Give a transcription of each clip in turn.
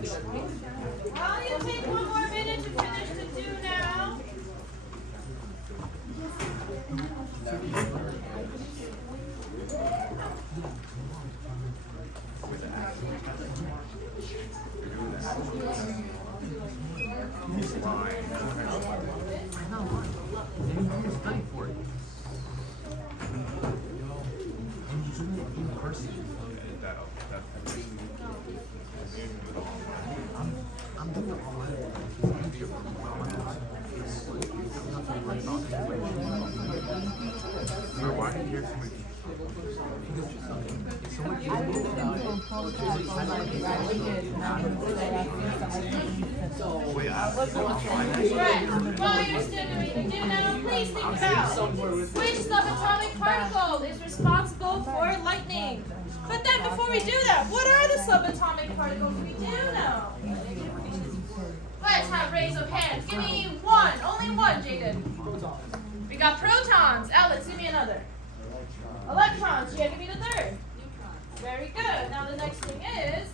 Well, you take 1 more minute to finish the do now. Right. While you're still doing the do now, please think about which subatomic particle is responsible for lightning. But then before we do that, what are the subatomic particles we do know? Let's have raise of hands. Give me one. Only one, Jaden. We got protons. Alex, give me another. Electrons. Jay, give me the third. Very good. Now the next thing is,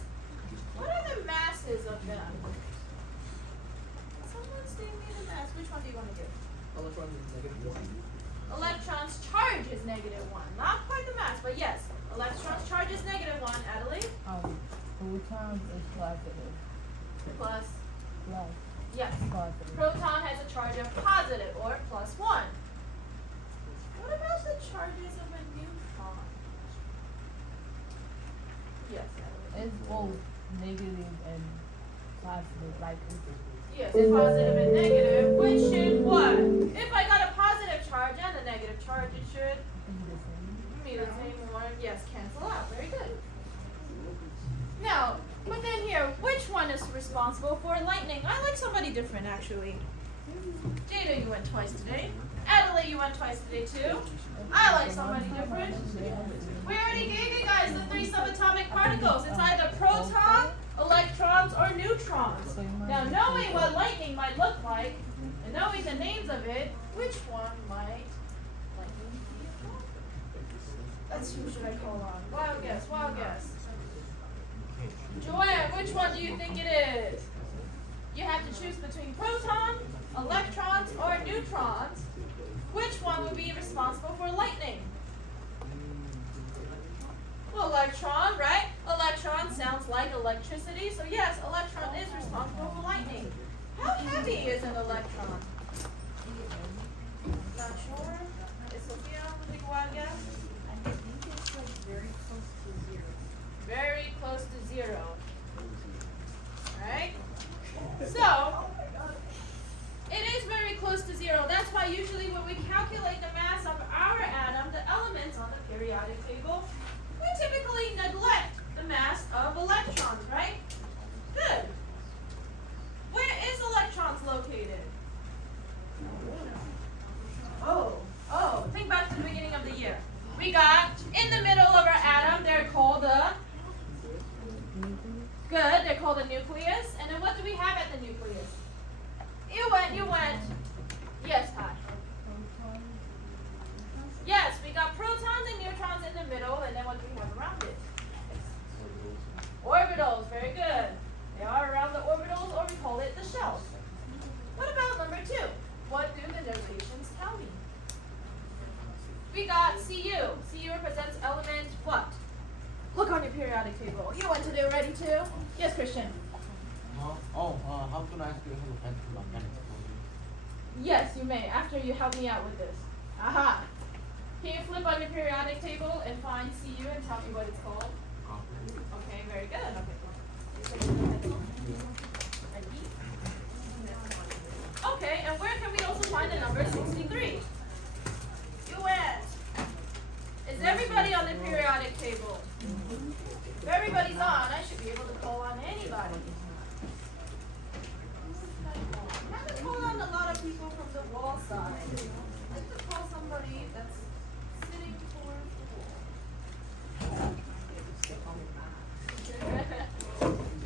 what are the masses of them? Someone state me the mass. Which one do you want to give? Electrons charge is -1. Not quite the mass, but yes. Electrons charge is -1. Adelaide? Protons is positive. Plus? Plus. Yes. Positive. Proton has a charge of positive or +1. What about the charges of a neutron? Yes, Adelaide. It's both negative and positive, like Yes, positive and negative. Which should what? If I got a positive charge and a negative charge, it should be the same one. Yes, cancel out. Very good. Now, but then here, which one is responsible for lightning? I like somebody different, actually. Jada, you went twice today. Adelaide, you went twice today, too. I like somebody different. We already gave you guys the 3 subatomic particles. It's either proton, electrons, or neutrons. Now, knowing what lightning might look like, and knowing the names of it, which one might lightning be from? That's who should I call on? Wild guess, wild guess. Joanne, which one do you think it is? You have to choose between proton, electrons, or neutrons. Which one would be responsible for lightning? Well, electron, right? Electron sounds like electricity, so yes, electron is responsible for lightning. How heavy is an electron? Not sure. Is Sophia would take a wild guess? I think it's like very close to 0. Very close to 0. Alright? So, it is very close to 0. That's why usually when we calculate the mass of our atom, the elements on the periodic table, we typically neglect the mass of electrons, right? Good. Where is electrons located? Think back to the beginning of the year. We got in the middle of our atom, they're called the they're called the nucleus. And then what do we have at the nucleus? You went. Yes, Ty. Yes, we got protons and neutrons in the middle, and then what do we have around it? Orbitals, very good. They are around the orbitals, or we call it the shells. What about number 2? What do the notations tell me? We got Cu. Cu represents element what? Look on your periodic table. You went to do already too? Yes, Christian. How can I ask you how to pencil mechanics? Yes, you may, after you help me out with this. Aha. Can you flip on your periodic table and find Cu and tell me what it's called? Okay, very good. Okay, and where can we also find the number 63? You went. Is everybody on the periodic table? If everybody's on, I should be able to call on anybody. I haven't called on a lot of people from the wall side. I have to call somebody that's sitting towards the wall.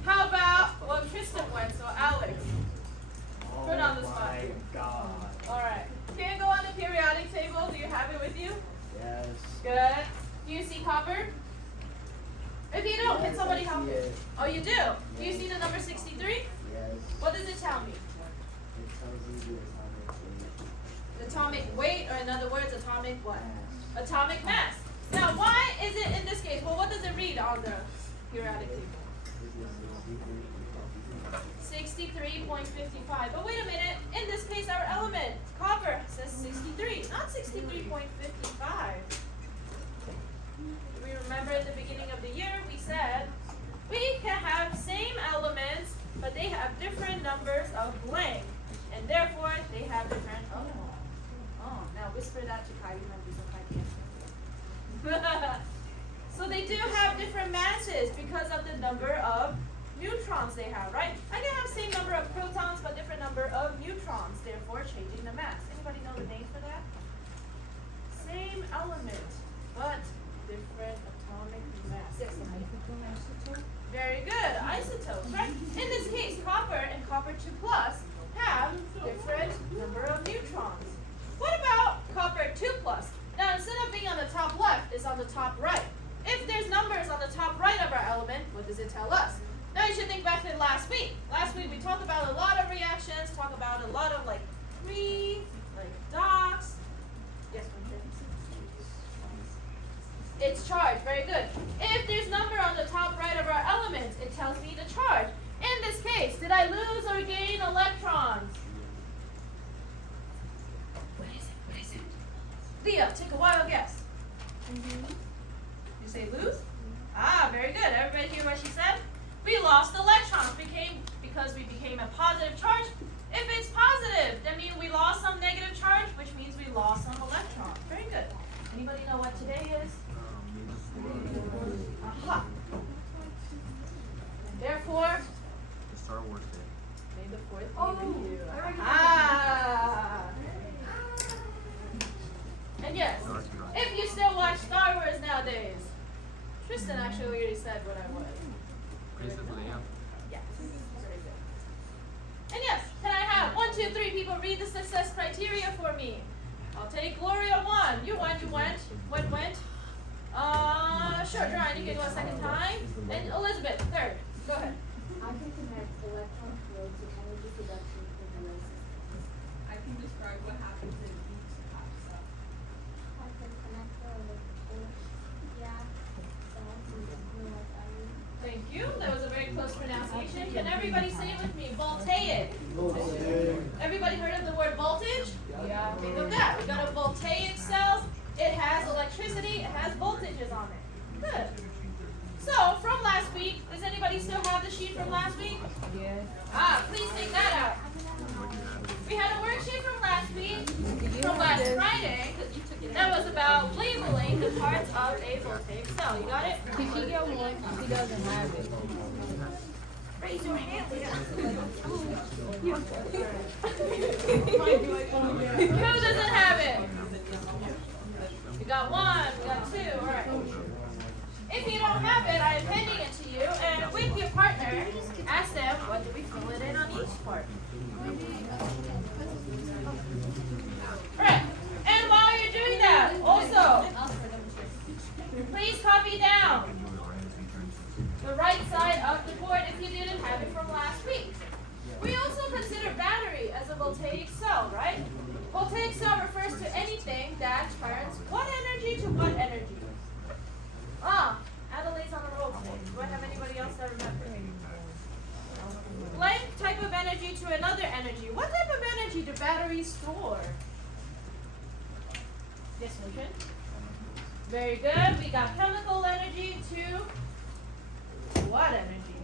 How about, well, Tristan went, so Alex. Put on the spot. Oh my God. Alright. Can you go on the periodic table? Do you have it with you? Yes. Good. Do you see copper? If you don't, can somebody help me? Yes. Oh, you do? Do you see the number 63? Yes. What does it tell me? It tells you the Atomic weight, or in other words, atomic what? mass. Atomic mass. Now, why is it in this case? Well, what does it read on the periodic table? 63.55. But wait a minute. In this case, our element, copper, says 63, not 63.55. We remember at the beginning of the year, we said we can have same elements, but they have different numbers of length, and therefore they have different. Oh, now whisper that to Kai. So they do have different masses because of the number of neutrons they have, right? I can have same number of protons, but different number of neutrons, therefore changing the mass. Anybody know the name for that? Same element, but different atomic mass. Yes, very good. Isotopes, right? In this case, copper and copper 2 plus have different number of neutrons. What about copper 2 plus? Now, instead of being on the top left, it's on the top right. If there's numbers on the top right of our element, what does it tell us? Now you should think back to last week. Last week we talked about a lot of reactions, talked about a lot of like dots. Yes, it's charged. Very good. If there's number on the top right of our element, it tells me the charge. In this case, did I lose or gain electrons? What is it? What is it? Leah, take a wild guess. You say lose? Ah, very good. Everybody hear what she said? We lost electrons because we became a positive charge. If it's positive, that means we lost some negative charge, which means we lost some electrons. Very good. Anybody know what today is? Aha. And therefore, Star Wars Day. May the 4th be Oh, with you. I already Ah. And yes, if you still watch Star Wars nowadays, Tristan actually already said what I was. Princess Leia. Yes. Very good. And yes, can I have 1, 2, 3 people read the success criteria for me? I'll take Gloria 1. You went. Went. Sure, Brian, you can go a second time. And Elizabeth, third. Go ahead. I can connect electron flow to energy production in the relay system. I can describe what happens in each capsule. I can connect the cells to the Thank you. That was a very close pronunciation. Can everybody say it with me? Voltaic. Everybody heard of the word voltage? Yeah. Think of that. We got a voltaic cell. It has electricity. It has voltages on it. Good. So, from last week, does anybody still have the sheet from last week? Yeah. Please take that out. We had a worksheet from last week, from last Friday, that was about labeling the parts of a voltaic cell. You got it? Can she get one? She doesn't have it. Raise your hand. Who doesn't have it? We got 1, we got 2, all right. If you don't have it, I am handing it to you, and with your partner, ask them what do we fill it in on each part. Alright, and while you're doing that, also, please copy down the right side of the board if you didn't have it from last week. We also consider battery as a voltaic cell, right? Voltaic cell refers to anything that turns what energy to what energy? Adelaide's on the roll today. Do I have anybody else that remembers? Blank type of energy to another energy. What type of energy do batteries store? Yes, Lucian? Very good. We got chemical energy to what energy?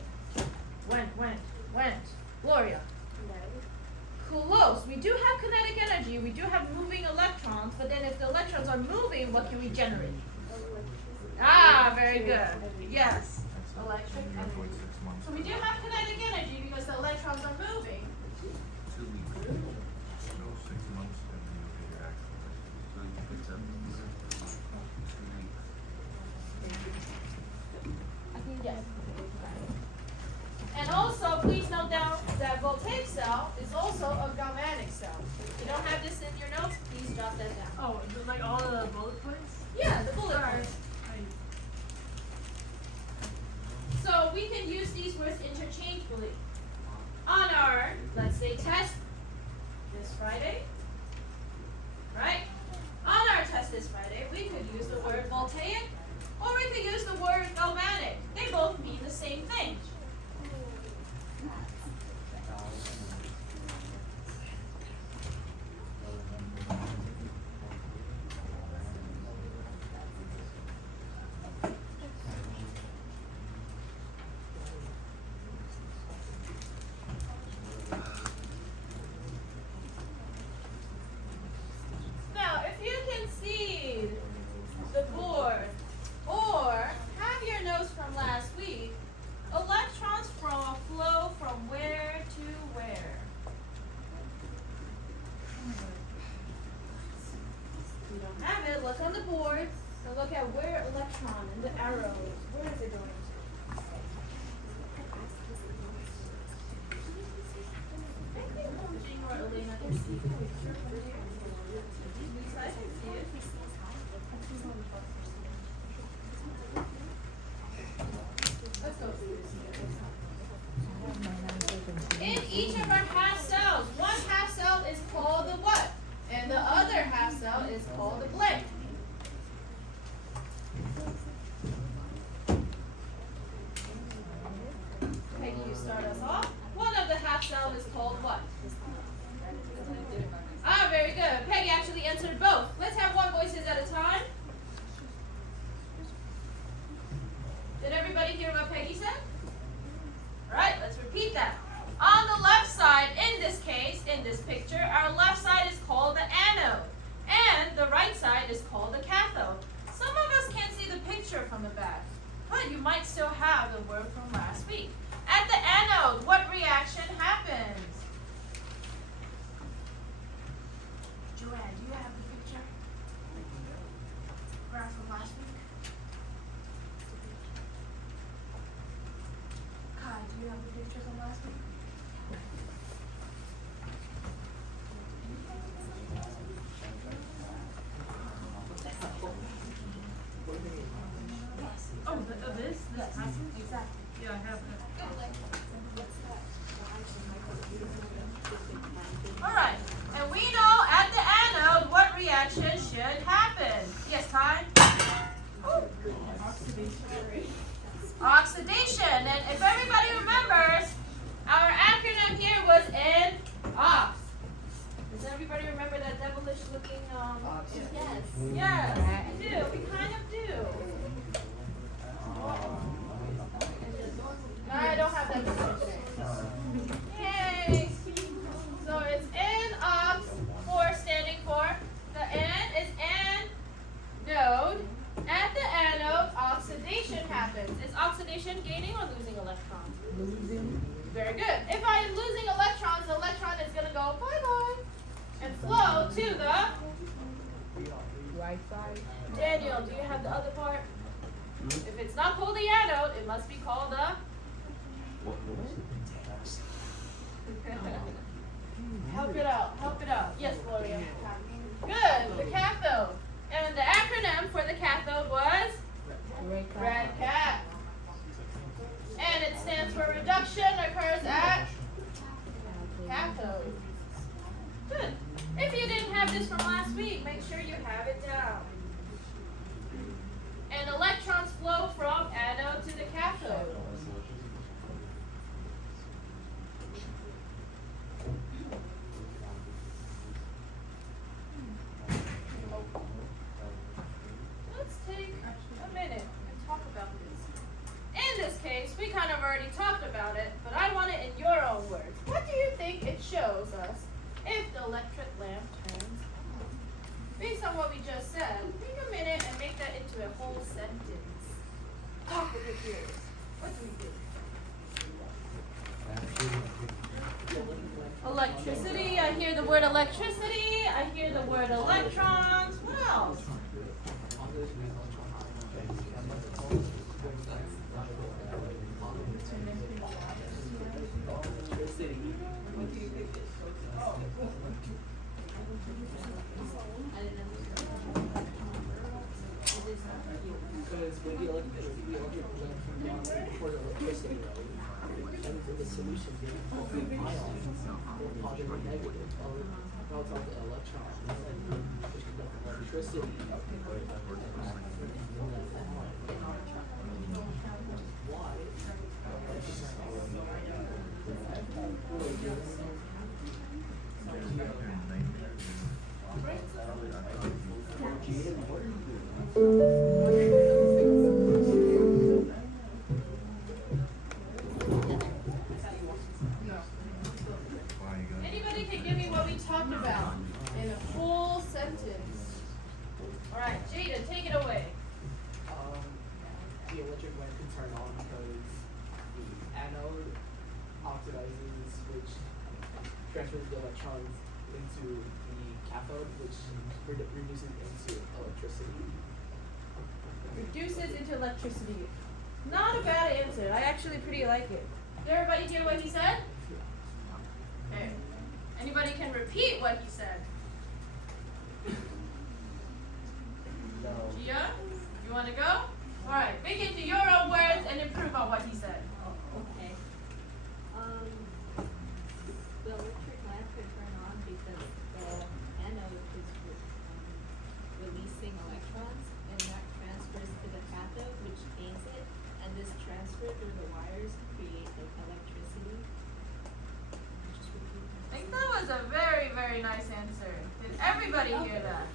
Went. Gloria. Close. We do have kinetic energy. We do have moving electrons, but then if the electrons are moving, what can we generate? Very good. Yes. Electric energy. So we do have kinetic energy because the electrons are moving. 2 weeks. No, 6 months and then you'll get your actual license. So you picked up 2 weeks. Yes. And also, please note down that voltaic cell is also a galvanic cell. If you don't have this in your notes, please jot that down. Oh, like all the bullet points? Yeah, the bullet points. words interchangeably. On our, let's say, test this Friday, right? On our test this Friday, we could use the word voltaic, or we could use the word galvanic. They both mean the same thing. Now, if you can see the board or have your notes from last week, electrons flow from where to where? If you don't have it, look on the board. So look at where electron and the arrows, where is it going to? I think Jing or Elena can see the picture from here. Lisa, I can see it. Let's go through this here. In each of our half cells, one half cell is called the what? And the other half cell is called the blank. Peggy, you start us off. One of the half cell is called what? Ah, very good. Peggy actually answered both. Let's have one voices at a time. Did everybody hear what Peggy said? All right, let's repeat that. On the left side, in this case, in this picture, our left side is called the anode, and the right side is called the cathode. Some of us can't see the picture from the back, but you might still have the word from last week. At the anode, what reaction happens? Joanne, do you have the picture? Graph from last week? Kai, do you have the picture from last week? Oh, this? Yes, exactly. Yeah, I have that. Alright, and we know at the anode what reaction should happen. Yes, Ty? Oxidation. And if everybody remembers, our acronym here was N-OX. Does everybody remember that devilish looking Yes. Yes, we do. We kind of do. I don't have that picture. Yay! So it's N-OX standing for, the N is anode. At the anode, oxidation happens. Is oxidation gaining or losing electrons? Losing. Very good. If I am losing electrons, the electron is going to go bye-bye and flow to the Right side. Daniel, do you have the other part? If it's not called the anode, it must be called the Help it out. Help it out. Yes, Gloria. Good. The cathode. And the acronym for the cathode was Red Cat. And it stands for reduction occurs at cathode. Good. If you didn't have this from last week, make sure you have it down. And electrons flow from anode to the cathode. Let's take a minute and talk about this. In this case, we kind of already talked about it, but I want it in your own words. What do you think it shows us if the electric lamp turns on? Based on what we just said, take a minute and make that into a whole sentence. Talk with your peers. What do we do? Electricity. I hear the word electricity. I hear the word electrons. What else? Because when you look at the electric electron for the electricity load, and in the solution being ions, or positive or negative, melts off the electrons, which conduct electricity. Anybody can give me what we talked about in a full sentence. All right, Jada, take it away. The electric lamp can turn on because the anode oxidizes, which transfers the electrons into the cathode, which reduces into electricity. Reduces into electricity. Not a bad answer. I actually pretty like it. Did everybody hear what he said? Okay. Anybody can repeat what he said? No. Gia, you want to go? All right, make it into your own words and improve on what he said. Okay. The electric lamp could turn on because the anode is releasing electrons, and that transfers to the cathode, which gains it, and this transfer through the wires create like electricity. Just repeat I think that was a very, very nice answer. Did everybody hear that?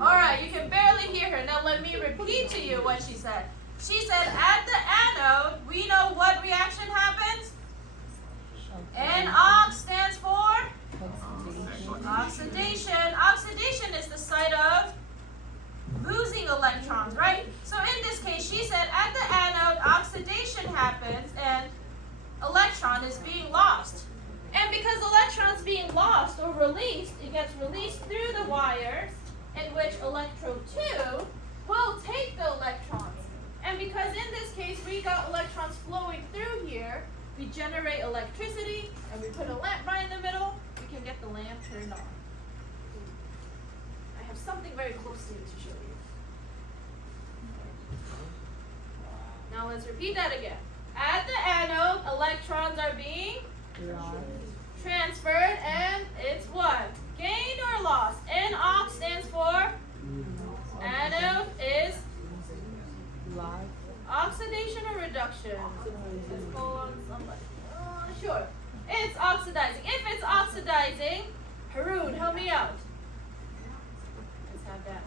All right, you can barely hear her. Now let me repeat to you what she said. She said at the anode, we know what reaction happens? NOx stands for oxidation. Oxidation is the site of losing electrons, right? So in this case, she said at the anode, oxidation happens and electron is being lost. And because electrons being lost or released, it gets released through the wires, in which electrode 2 will take the electrons. And because in this case we got electrons flowing through here, we generate electricity, and we put a lamp right in the middle, we can get the lamp turned on. I have something very close to it to show you. Now let's repeat that again. At the anode, electrons are being transferred, and it's what? Gained or lost? NOx stands for anode is oxidation or reduction? Let's call on somebody. Sure. It's oxidizing. If it's oxidizing, Haroon, help me out. Let's have that.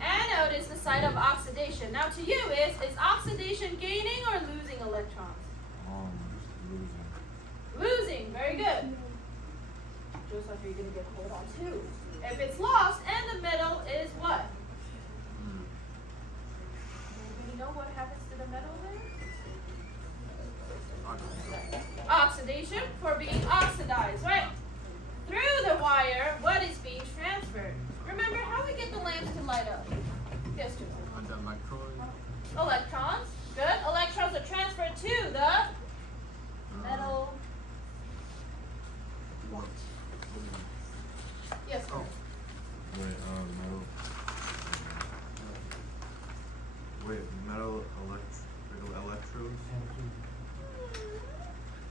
Anode is the site of oxidation. Now to you is oxidation gaining or losing electrons? Losing, very good. Joseph, you're going to get hold on too. If it's lost and the metal is what? Anybody know what happens to the metal there? Oxidation for being oxidized, right? Through the wire, what is being transferred? Remember how we get the lamps to light up? Yes, Joseph. Electrons, good. Electrons are transferred to the metal. Yes, sir. Metal electrodes?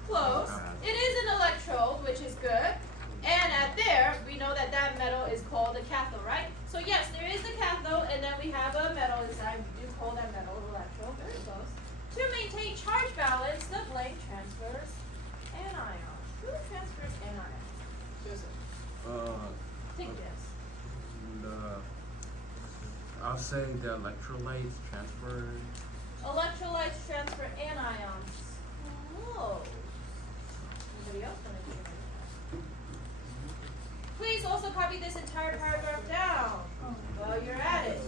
Close. It is an electrode, which is good. And at there, we know that that metal is called a cathode, right? So yes, there is a cathode, and then we have a metal inside. We do call that metal an electrode. Very close. To maintain charge balance, the blank transfers anions. Who transfers anions? Joseph. Take this. I'll say the electrolytes transfer. Electrolytes transfer anions. Close. Anybody else want to do that? Please also copy this entire paragraph down while you're at it.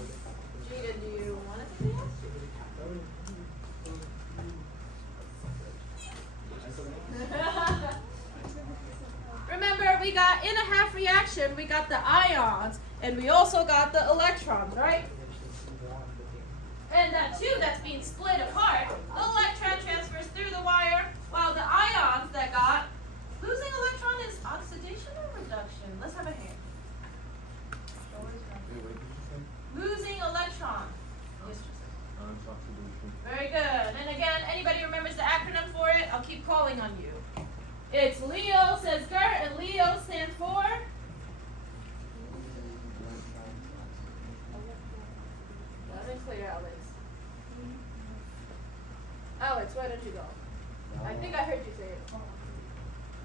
Jada, do you want to do that? Remember, we got in a half reaction, we got the ions, and we also got the electrons, right? And that too, that's being split apart. The electron transfers through the wire, while the ions that got losing electron is oxidation or reduction? Let's have a hand. Losing electron. It's Leo, says GER, and Leo stands for? Loud and clear, Alex. Alex, why don't you go? I think I heard you say it.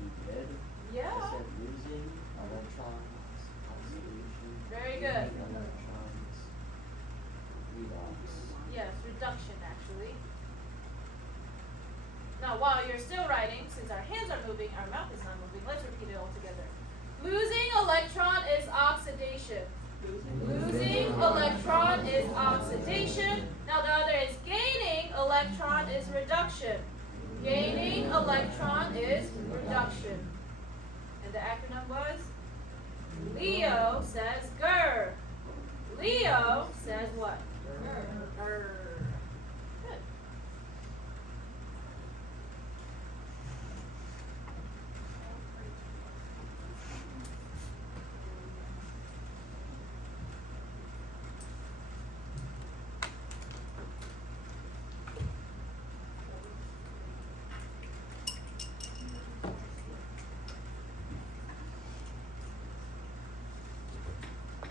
You did? Yeah. I said losing electrons, oxidation. Very good. gaining electrons, redox. Yes, reduction actually. Now while you're still writing, since our hands are moving, our mouth is not moving, let's repeat it all together. Losing electron is oxidation. Losing electron is oxidation. Now the other is gaining electron is reduction. Gaining electron is reduction. And the acronym was? Leo says GER. Leo says what? GER. Good.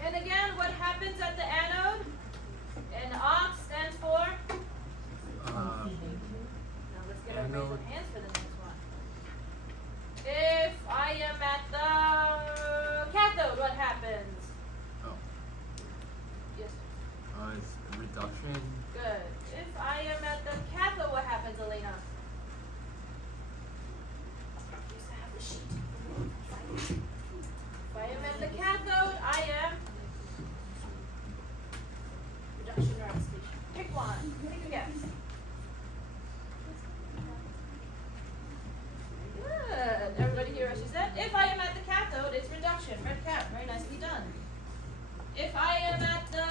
And again, what happens at the anode? And ox stands for? Now let's get our raise of hands for the next one. If I am at the cathode, what happens? Oh, Yes. it's reduction. Good. If I am at the cathode, what happens, Elena? Yes, I have the sheet. If I am at the cathode, I am reduction or oxidation. Pick one. Take a guess. Good. Everybody hear what she said? If I am at the cathode, it's reduction. Red cap. Very nicely done. If I am at the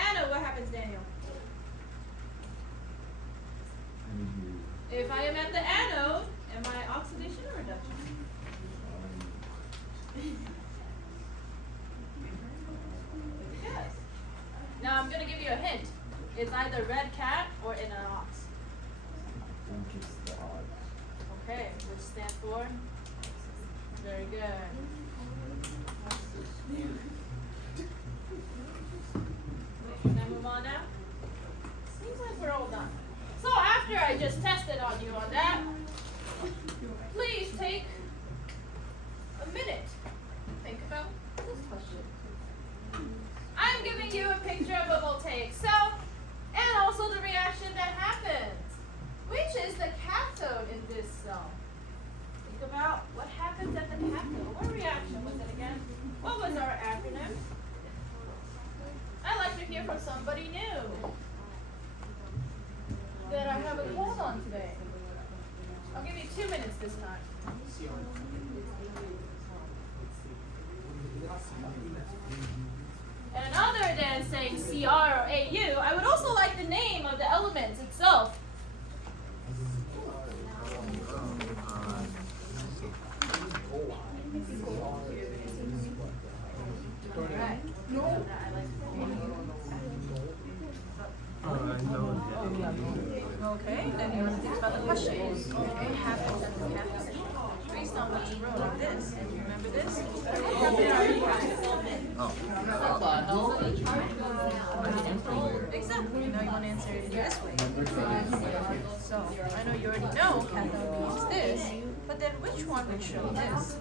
anode, what happens, Daniel? If I am at the anode, am I oxidation or reduction? Yes. Now I'm gonna give you a hint. It's either red cat or in an ox. Okay, which stands for? Very good. Can I move on now? Seems like we're all done. So after I just tested on you on that, please take a minute. Think about this question. I'm giving you a picture of a voltaic cell and also the reaction that happens. Which is the cathode in this cell? Think about what happens at the cathode. What reaction was it again? What was our acronym? I'd like to hear from somebody new that I have a hold on today. I'll give you 2 minutes this time. And other than saying CR or AU, I would also like the name of the elements itself. Alright. Okay, then you want to think about the question. What happens at the cathode? Based on what you wrote like this. And you remember this? Exactly. Now you want to answer it this way. So I know you already know cathode means this, but then which one would show this?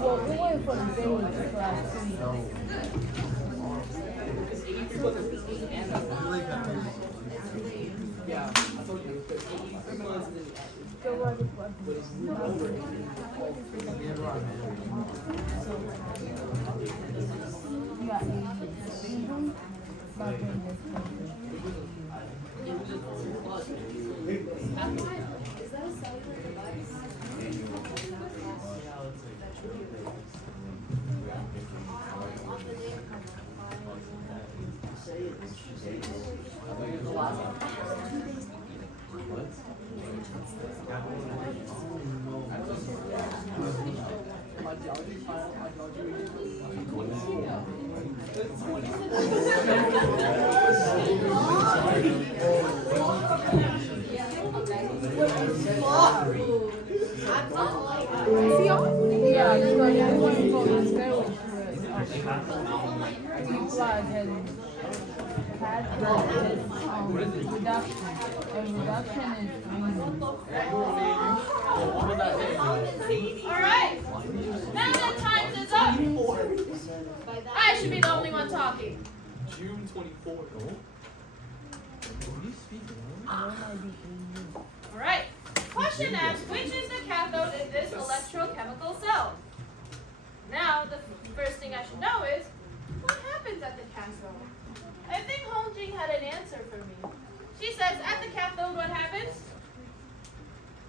Well, we went for the daily class too. Yeah, I told you. But electrons in the So what is what? but it's moved over. You got My geology file, my geology Yeah, because you want to go to school with blood and reduction. And reduction is Alright. Now that time is up. I should be the only one talking. June 24th. Alright. Question asks, which is the cathode in this electrochemical cell? Now, the first thing I should know is, what happens at the cathode? I think Hongjing had an answer for me. She says, at the cathode, what happens?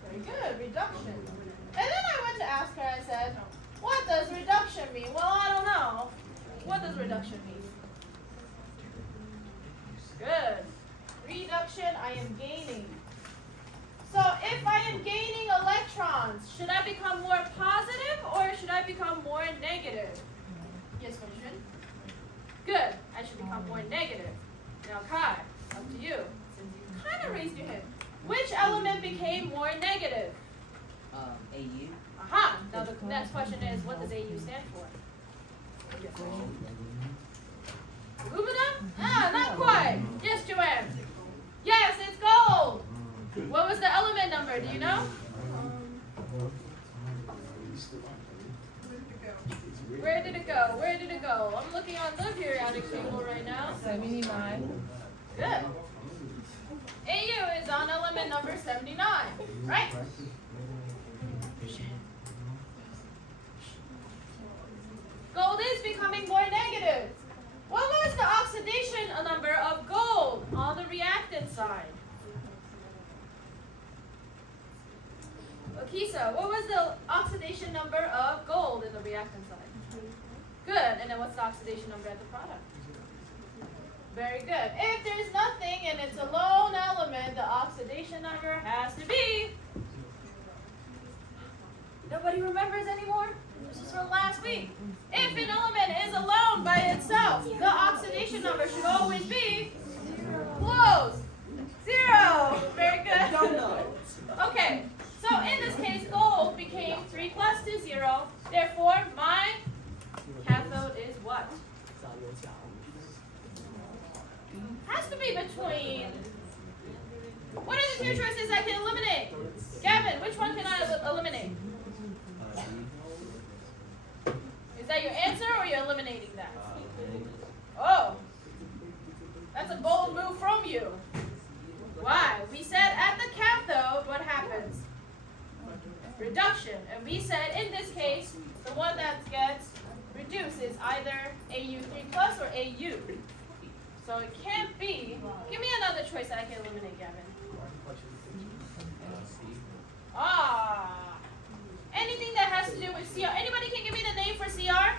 Very good, reduction. And then I went to ask her, I said, what does reduction mean? Well, I don't know. What does reduction mean? Good. Reduction, I am gaining. So if I am gaining electrons, should I become more positive or should I become more negative? Yes, Wenjun? Good. I should become more negative. Now, Kai, up to you. Since you kind of raised your hand. Which element became more negative? AU. Aha. Now the next question is, what does AU stand for? Aluminum? Ah, not quite. Yes, Joanne. Yes, it's gold. What was the element number? Do you know? Where did it go? Where did it go? I'm looking on the periodic table right now. 79. Good. AU is on element number 79, right? Gold is becoming more negative. What was the oxidation number of gold on the reactant side? Akisa, what was the oxidation number of gold in the reactant side? Good. And then what's the oxidation number at the product? Very good. If there's nothing and it's a lone element, the oxidation number has to be... Nobody remembers anymore? This is from last week. If an element is alone by itself, the oxidation number should always be close. 0. Very good. Okay. So in this case, gold became 3 plus to 0. Therefore, my cathode is what? Has to be between. What are the two choices I can eliminate? Gavin, which one can I eliminate? Is that your answer or you're eliminating that? Oh, that's a bold move from you. Why? We said at the cathode, what happens? Reduction. And we said in this case, the one that gets reduced is either AU3 plus or AU. So it can't be. Give me another choice that I can eliminate, Gavin. Ah. Anything that has to do with CR. Anybody can give me the name for CR?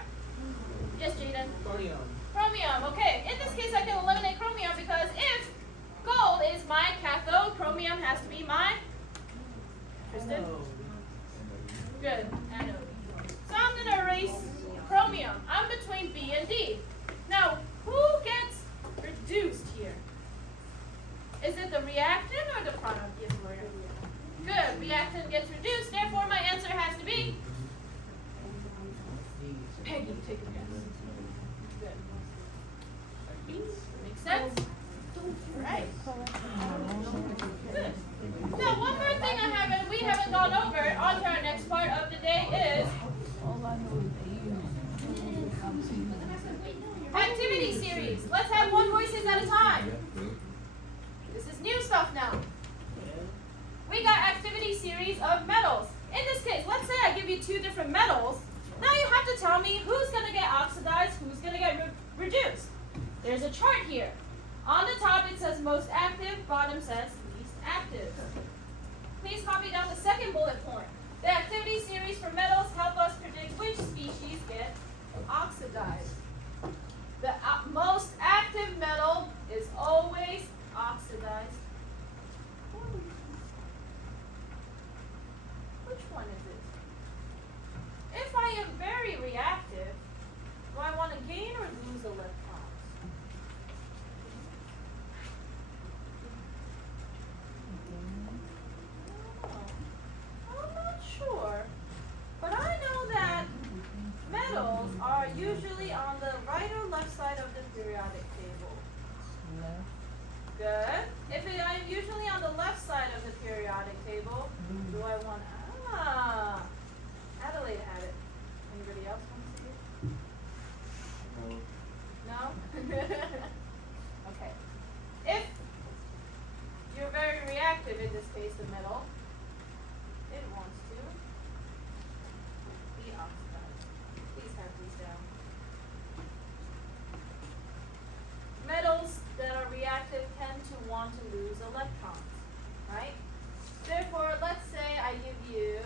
Yes, Jaden. Chromium. Chromium. Okay. In this case, I can eliminate chromium because if gold is my cathode, chromium has to be my. Tristan? Good. Anode. So I'm going to erase chromium. I'm between B and D. Now, who gets reduced here? Is it the reactant or the product? Yes, Lord. Good. Reactant gets reduced. Therefore, my answer has to be Peggy. Take a guess. Good. Makes sense? Right. Good. Now, one more thing we haven't gone over on to our next part of the day is All I know is activity series. Let's have one voices at a time. This is new stuff now. We got activity series of metals. In this case, let's say I give you 2 different metals. Now you have to tell me who's going to get oxidized, who's going to get reduced. There's a chart here. On the top it says most active, bottom says least active. Please copy down the second bullet point. The activity series for metals help us predict which species get oxidized. The most active metal is always oxidized. Good. If I'm usually on the left side of the periodic table, do I want Adelaide had it. Anybody else want to see it? No? Okay. If you're very reactive, in this case the metal, it wants to be oxidized. Please have these down. Metals that are reactive tend to want to lose electrons, right? Therefore, let's say I give you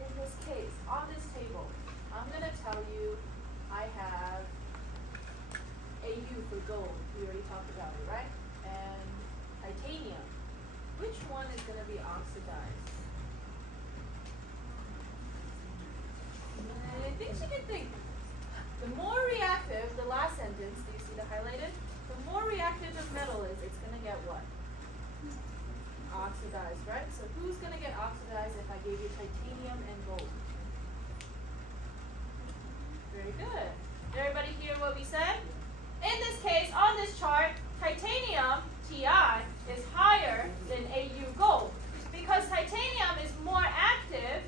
in this case, on this table, I'm going to tell you I have AU for gold. We already talked about it, right? And titanium. Which one is going to be oxidized? I think she can think. The more reactive, the last sentence, do you see the highlighted? The more reactive the metal is, it's going to get what? Oxidized, right? So who's going to get oxidized if I gave you titanium and gold? Very good. Did everybody hear what we said? In this case, on this chart, titanium, Ti, is higher than Au gold. Because titanium is more active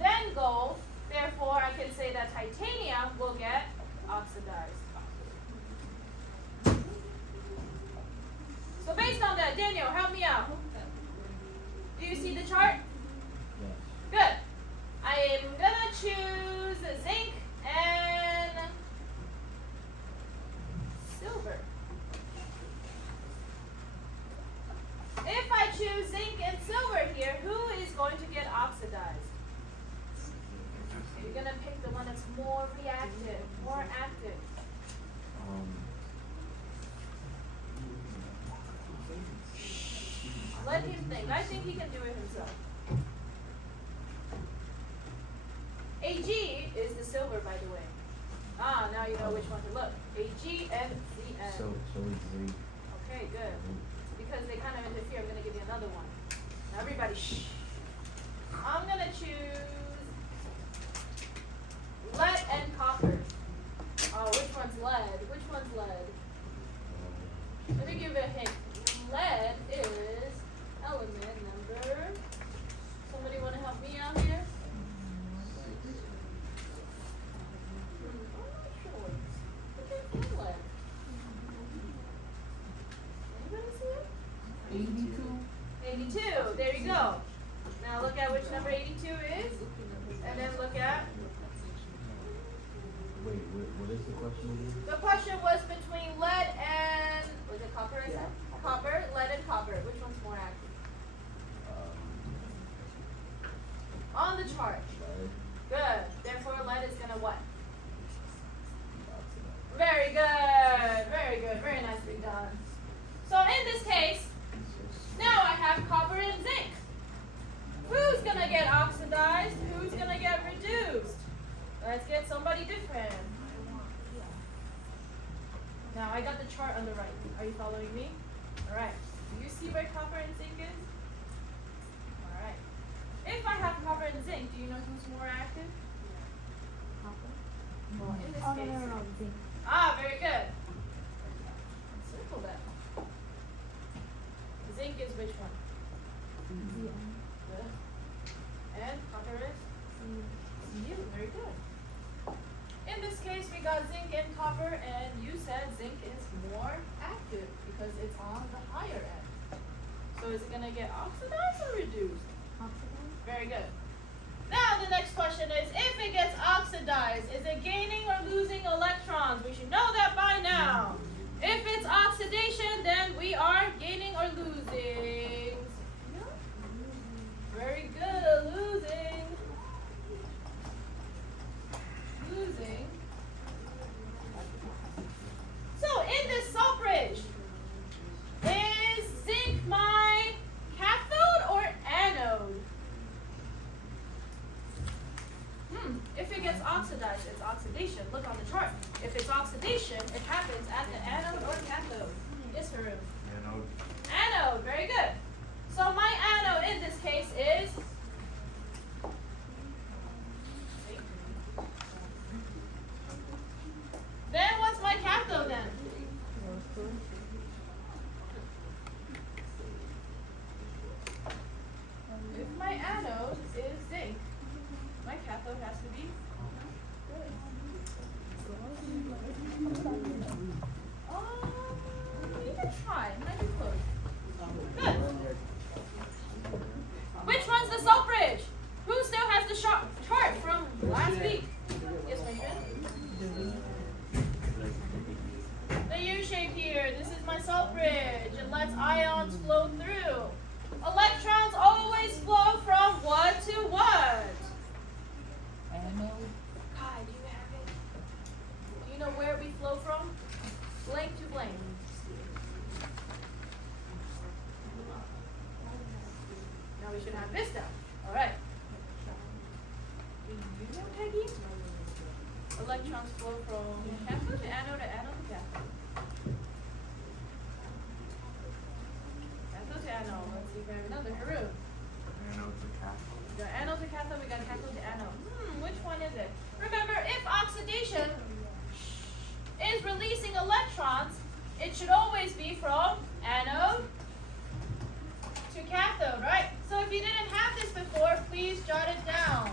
than gold, therefore I can say that titanium will get oxidized. So based on that, Daniel, help me out. Do you see the chart? Good. I am gonna choose zinc and silver. If I choose zinc and silver here, who is going to get oxidized? You're gonna pick the one that's more reactive, more active. Let him think. I think he can do it himself. Ag is the silver, by the way. Now you know which one to look. Ag and Zn. So it's Z. Okay, good. Because they kind of interfere, I'm gonna give you another one. Now everybody, shh. I'm gonna choose lead and copper. Oh, which one's lead? Which one's lead? Let me give you a hint. Lead is element number. Somebody want to help me out here? I'm not sure. I can't find lead. Anybody see it? 82. There you go. Now look at which number 82 is, and then look at. Wait, what is the question again? The question was between lead and, was it copper I said? Copper, lead and copper. Which one's more active? On the chart. Lead. Good. Therefore lead is gonna what? Very good. Very good. Very nicely done. So in this case, now I have copper and zinc. Who's gonna get oxidized? Who's gonna get reduced? Let's get somebody different. Now I got the chart on the right. Are you following me? Alright. Do you see where copper and zinc is? Alright. If I have copper and zinc, do you know who's more active? Copper? Well, in this case. No, zinc. Very good. Circle that. Zinc is which one? Zn. Good. And copper is? Cu. Very good. In this case, we got zinc and copper, and you said zinc is more active because it's on the higher end. So is it going to get oxidized or reduced? Oxidized. Very good. Now the next question is, if it gets oxidized, is it gaining or losing electrons? We should know that by now. If it's oxidation, then we are gaining or losing. Very good, losing. Losing. So in this salt bridge, is zinc my cathode or anode? If it gets oxidized, it's oxidation. Look look on the chart. If it's oxidation, it happens at the anode or cathode. Yes, Haru. Anode. Anode, very good. So my anode in this case is then what's my cathode then? If my anode is zinc, my cathode has to be you can try. Might be close. Good. Which one's the salt bridge? Who still has the chart from last week? Yes, my friend. The U shape here. This is my salt bridge. It lets ions flow through. Electrons always flow from what to what? Anode. Kai, do you have it? Do you know where we flow from? Blank to blank. Now we should have this down. All right. Do you know, Peggy? Electrons flow from cathode to anode to anode to cathode. Cathode to anode. Let's see if I have another. Haru. Anode to cathode. We got anode to cathode. We got cathode to anode. Which one is it? Remember, if oxidation is releasing electrons, it should always be from anode to cathode, right? So if you didn't have this before, please jot it down.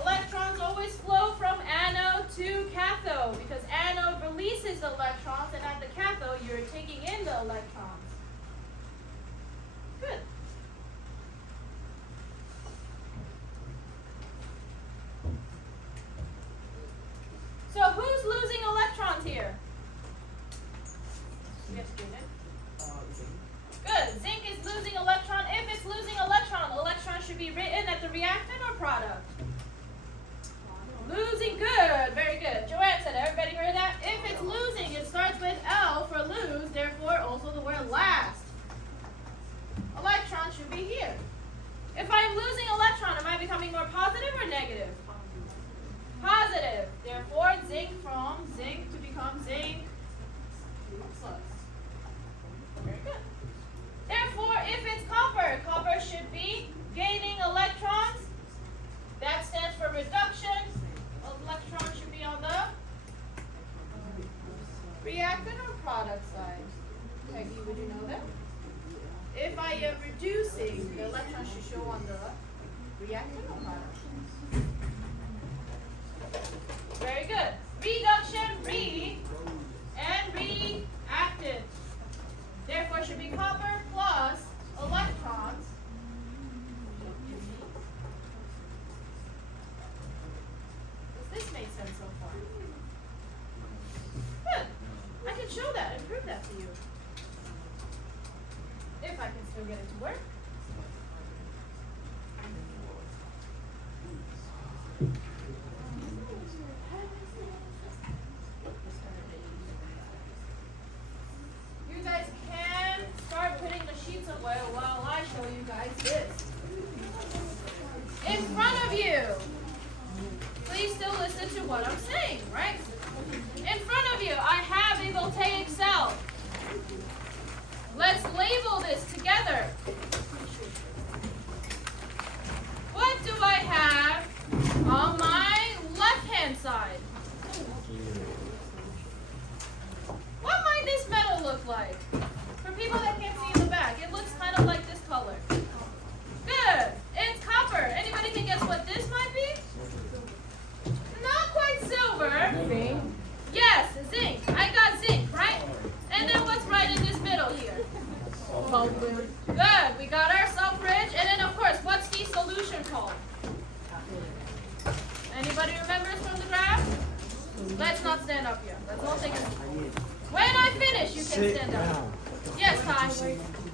Electrons always flow from anode to cathode because anode releases the electrons and at the cathode you're taking in the electrons. Good. So who's losing electrons here? Yes, student. Zinc. Good. Zinc is losing electron. If it's losing electron should be written at the reactant or product? Losing. Good. Very good. Joanne said, everybody heard that? If it's losing, it starts with L for lose, therefore also the word last. Electron should be here. If I'm losing electron, am I becoming more positive or negative? Positive. Therefore, zinc from zinc to become zinc plus. Very good. Therefore, if it's copper, copper should be gaining electrons. That stands for reduction. Electron should be on the reactant or product side. Peggy, would you know that? If I am reducing, the electron should show on the reactant or product. Very good. Reduction, and reactant. Therefore, it should be copper plus electrons. Does this make sense so far? Good. I can show that and prove that to you. If I can still get it to work. You guys can start putting the sheets away while I show you guys this. In front of you. Please still listen to what I'm saying, right? In front of you, I have a voltaic cell. Let's label this together. What do I have on my left-hand side? What might this metal look like? For people that can't see in the back, it looks kind of like this color. Good. It's copper. Anybody can guess what this might be? Not quite silver. Zinc. Yes, zinc. I got zinc, right? And then what's right in this middle here? Sulfur. Good. We got our salt bridge. And then, of course, what's the solution called? Anybody remembers from the graph? Let's not stand up here. Let's all take a seat. When I finish, you can stand up. Yes, Ty.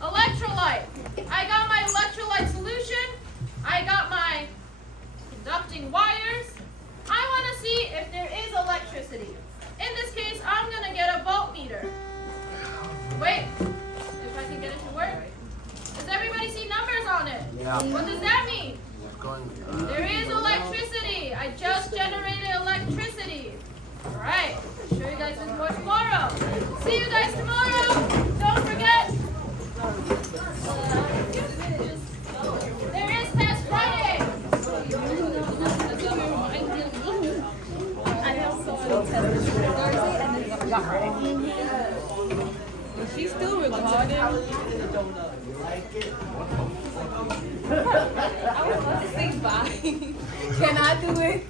Electrolyte. I got my electrolyte solution. I got my conducting wires. I want to see if there is electricity. In this case, I'm going to get a voltmeter. Wait. If I can get it to work. Does everybody see numbers on it? Yeah. What does that mean? It's going. There is electricity. I just generated electricity. see you guys tomorrow. Don't forget. There is past Friday. I have so many tests Thursday and then is she still recording? I was about to say bye. Can I do it?